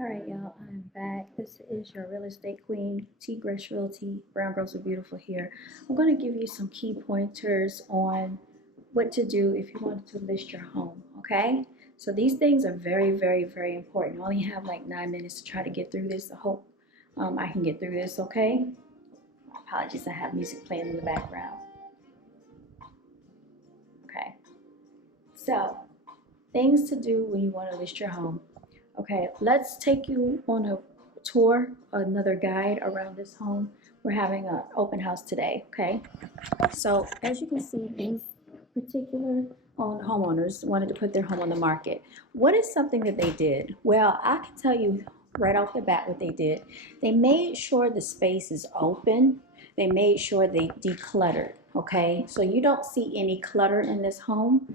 All right, y'all, I'm back. This is your real estate queen, T. Gresh Realty. Brown Girls Are Beautiful here. I'm going to give you some key pointers on what to do if you wanted to list your home, okay? So these things are very, very, very important. I only have like 9 minutes to try to get through this. I hope I can get through this, okay? Apologies, I have music playing in the background. Okay, so things to do when you want to list your home. Okay, let's take you on a tour, another guide around this home. We're having an open house today, okay? So as you can see, these particular homeowners wanted to put their home on the market. What is something that they did? Well, I can tell you right off the bat what they did. They made sure the space is open. They made sure they decluttered, okay? So you don't see any clutter in this home.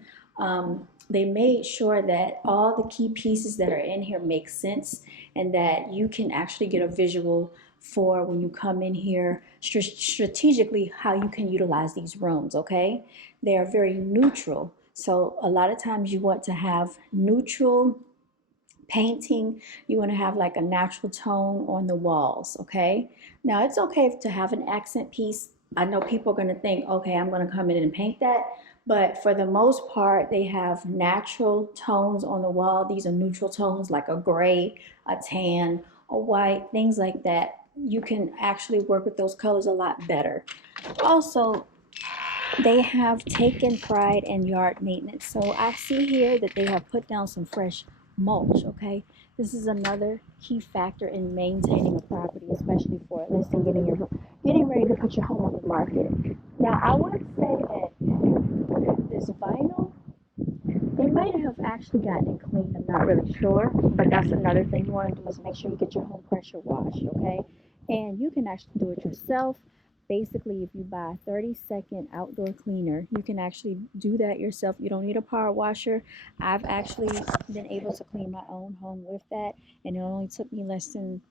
They made sure that all the key pieces that are in here make sense and that you can actually get a visual for when you come in here strategically how you can utilize these rooms, okay? They are very neutral. So a lot of times you want to have neutral painting. You want to have like a natural tone on the walls, okay? Now it's okay to have an accent piece. I know people are going to think, okay, I'm going to come in and paint that. But for the most part, they have natural tones on the wall. These are neutral tones like a gray, a tan, a white, things like that. You can actually work with those colors a lot better. Also, they have taken pride in yard maintenance. So I see here that they have put down some fresh mulch, okay? This is another key factor in maintaining a property, especially for a listing, getting ready to put your home on the market. Now, I would say that this vinyl, they might have actually gotten it cleaned. I'm not really sure, but that's another thing you want to do is make sure you get your home pressure washed, okay? And you can actually do it yourself. Basically, if you buy a 30-second outdoor cleaner, you can actually do that yourself. You don't need a power washer. I've actually been able to clean my own home with that, and it only took me less than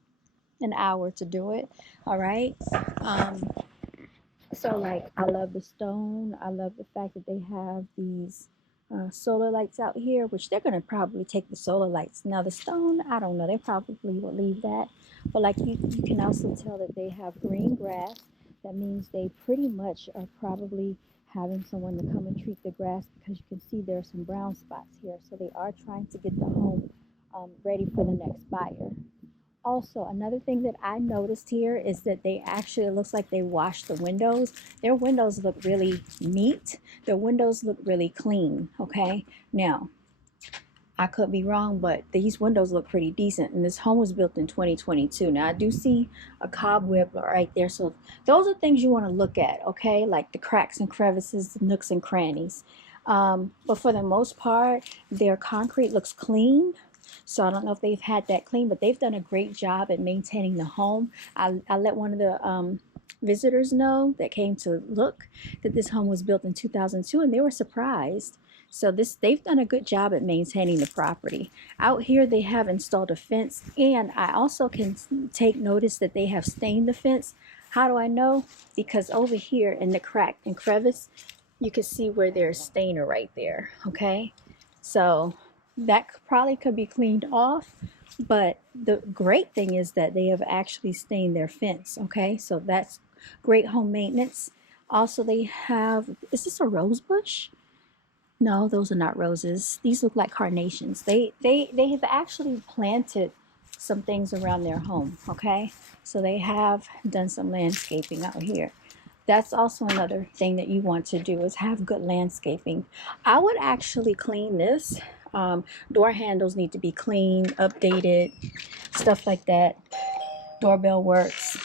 an hour to do it. All right. Um, so like I love the stone. I love the fact that they have these solar lights out here, which they're going to probably take the solar lights. Now the stone, I don't know, they probably will leave that. But like you can also tell that they have green grass. That means they pretty much are probably having someone to come and treat the grass, because you can see there are some brown spots here. So they are trying to get the home ready for the next buyer. Also, another thing that I noticed here is that they actually, it looks like they washed the windows. Their windows look really neat. Their windows look really clean, okay? Now, I could be wrong, but these windows look pretty decent. And this home was built in 2022. Now, I do see a cobweb right there. So those are things you want to look at, okay? Like the cracks and crevices, the nooks and crannies. But for the most part, their concrete looks clean. So I don't know if they've had that clean, but they've done a great job at maintaining the home. I let one of the visitors know that came to look that this home was built in 2002, and they were surprised. So they've done a good job at maintaining the property. Out here they have installed a fence, and I also can take notice that they have stained the fence. How do I know? Because over here in the crack and crevice, you can see where there's stainer right there, okay? So that probably could be cleaned off, but the great thing is that they have actually stained their fence, okay? So that's great home maintenance. Also, they have, is this a rose bush? No, those are not roses. These look like carnations. They have actually planted some things around their home, okay? So they have done some landscaping out here. That's also another thing that you want to do is have good landscaping. I would actually clean this. Door handles need to be cleaned, updated, stuff like that. Doorbell works.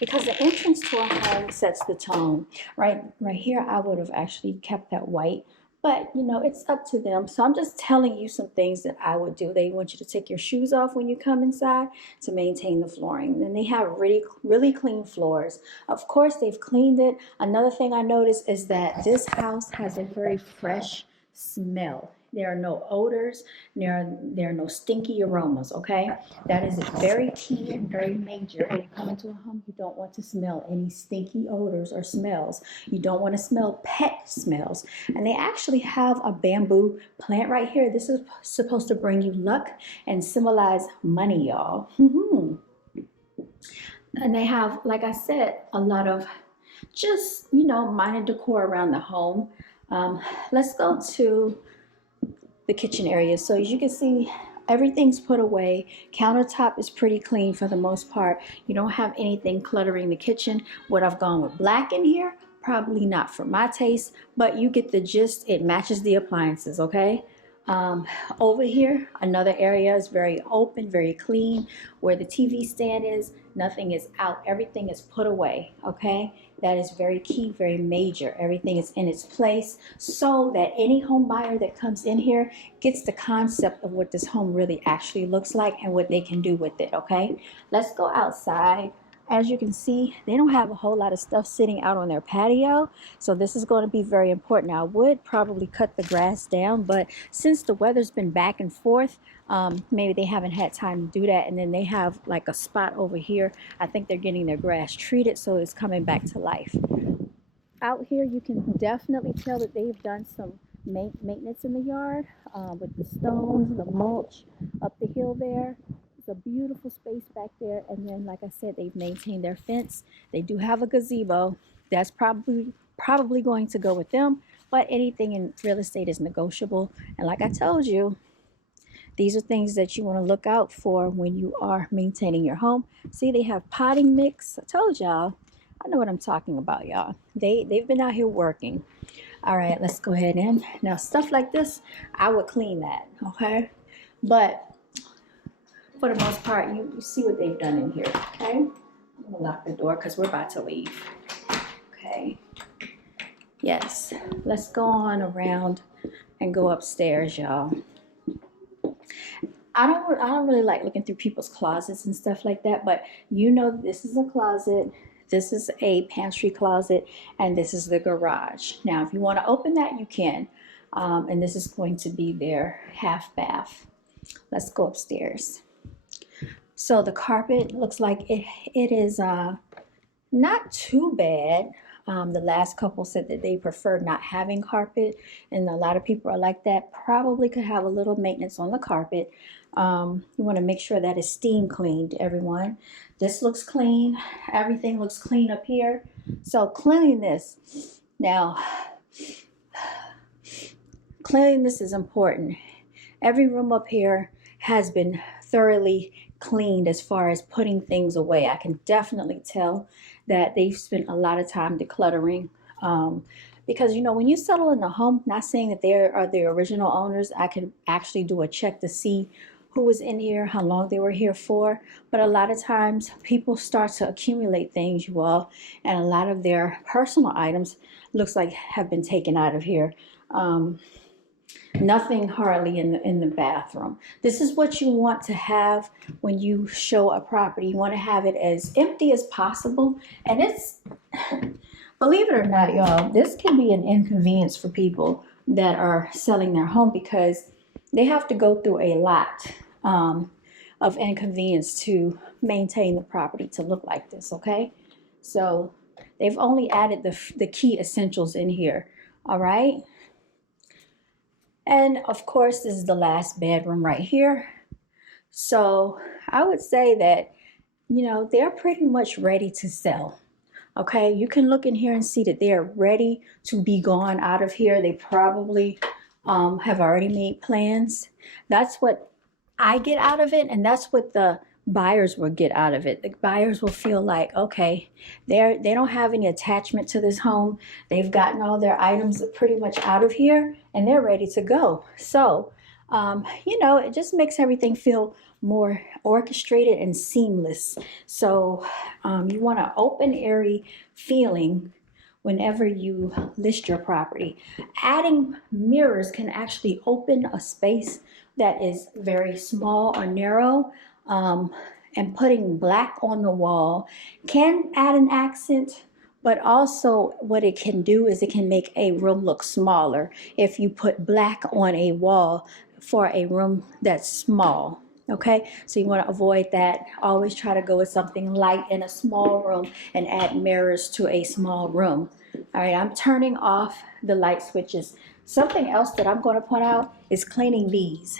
Because the entrance to a home sets the tone. Right here, I would have actually kept that white. But, you know, it's up to them. So I'm just telling you some things that I would do. They want you to take your shoes off when you come inside to maintain the flooring. And they have really, really clean floors. Of course, they've cleaned it. Another thing I noticed is that this house has a very fresh smell. There are no odors. There are no stinky aromas, okay? That is very key and very major. When you come into a home, you don't want to smell any stinky odors or smells. You don't want to smell pet smells. And they actually have a bamboo plant right here. This is supposed to bring you luck and symbolize money, y'all. And they have, like I said, a lot of just, minor decor around the home. Let's go to the kitchen area. So as you can see, everything's put away. Countertop is pretty clean for the most part. You don't have anything cluttering the kitchen. Would I've gone with black in here? Probably not for my taste, but you get the gist. It matches the appliances, okay? Over here, another area is very open, very clean. Where the TV stand is, nothing is out. Everything is put away, okay? That is very key, very major. Everything is in its place so that any home buyer that comes in here gets the concept of what this home really actually looks like and what they can do with it, okay? Let's go outside. As you can see, they don't have a whole lot of stuff sitting out on their patio, so this is going to be very important. Now, I would probably cut the grass down, but since the weather's been back and forth, maybe they haven't had time to do that. And then they have like a spot over here. I think they're getting their grass treated, so it's coming back to life. Out here, you can definitely tell that they've done some maintenance in the yard with the stones, the mulch up the hill there. It's a beautiful space back there. And then, like I said, they've maintained their fence. They do have a gazebo. That's probably going to go with them. But anything in real estate is negotiable. And like I told you, these are things that you want to look out for when you are maintaining your home. See, they have potting mix. I told y'all. I know what I'm talking about, y'all. They've been out here working. All right, let's go ahead in. Now, stuff like this, I would clean that, okay? But for the most part, you see what they've done in here, okay? I'm gonna lock the door because we're about to leave, okay? Yes, let's go on around and go upstairs, y'all. I don't really like looking through people's closets and stuff like that, but this is a closet, this is a pantry closet, and this is the garage. Now, if you want to open that, you can. And this is going to be their half bath. Let's go upstairs. So the carpet looks like it is not too bad. The last couple said that they prefer not having carpet, and a lot of people are like that. Probably could have a little maintenance on the carpet. You want to make sure that it's steam cleaned, everyone. This looks clean. Everything looks clean up here. So cleanliness. Now, cleanliness is important. Every room up here has been thoroughly cleaned as far as putting things away. I can definitely tell that they've spent a lot of time decluttering. Because, when you settle in a home, not saying that they are the original owners, I can actually do a check to see who was in here, how long they were here for. But a lot of times people start to accumulate things, you all, and a lot of their personal items looks like have been taken out of here. Nothing hardly in the bathroom. This is what you want to have when you show a property. You want to have it as empty as possible. And it's, believe it or not, y'all, this can be an inconvenience for people that are selling their home because they have to go through a lot of inconvenience to maintain the property to look like this, okay? So they've only added the key essentials in here, all right? And of course, this is the last bedroom right here. So I would say that, they're pretty much ready to sell. Okay, you can look in here and see that they're ready to be gone out of here. They probably have already made plans. That's what I get out of it, and that's what the buyers will get out of it. The buyers will feel like, okay, they don't have any attachment to this home. They've gotten all their items pretty much out of here, and they're ready to go. So, it just makes everything feel more orchestrated and seamless. So you want an open, airy feeling whenever you list your property. Adding mirrors can actually open a space that is very small or narrow, and putting black on the wall can add an accent, But also what it can do is it can make a room look smaller if you put black on a wall for a room that's small. Okay, so you want to avoid that. Always try to go with something light in a small room and add mirrors to a small room. All right, I'm turning off the light switches. Something else that I'm going to point out is cleaning these.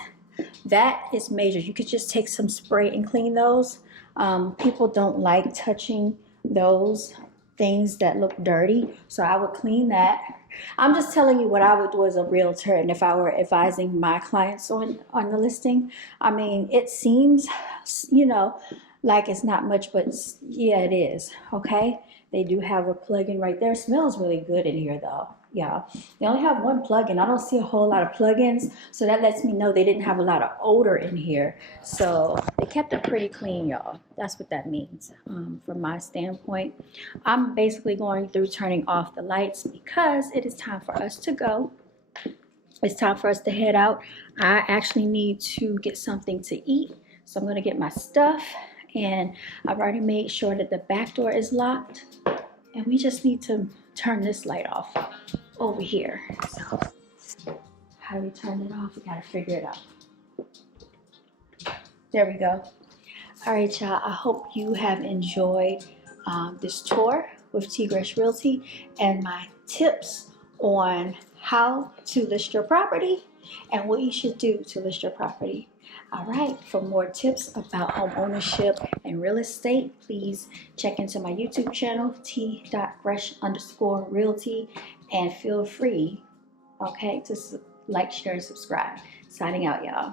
That is major. You could just take some spray and clean those. People don't like touching those things that look dirty, so I would clean that. I'm just telling you what I would do as a realtor, and if I were advising my clients on the listing. I mean, it seems, you know, like it's not much, but yeah, it is. Okay, they do have a plug-in right there. It smells really good in here though. Yeah, they only have one plug-in. I don't see a whole lot of plug-ins, so that lets me know they didn't have a lot of odor in here. So they kept it pretty clean, y'all. That's what that means from my standpoint. I'm basically going through turning off the lights because it is time for us to go. It's time for us to head out. I actually need to get something to eat, so I'm going to get my stuff, and I've already made sure that the back door is locked, and we just need to turn this light off over here. So how do we turn it off? We got to figure it out. There we go. All right, y'all. I hope you have enjoyed this tour with T-Gresh Realty and my tips on how to list your property and what you should do to list your property. All right, for more tips about home ownership and real estate, please check into my YouTube channel, T.Gresh_Realty, and feel free, okay, to like, share, and subscribe. Signing out, y'all.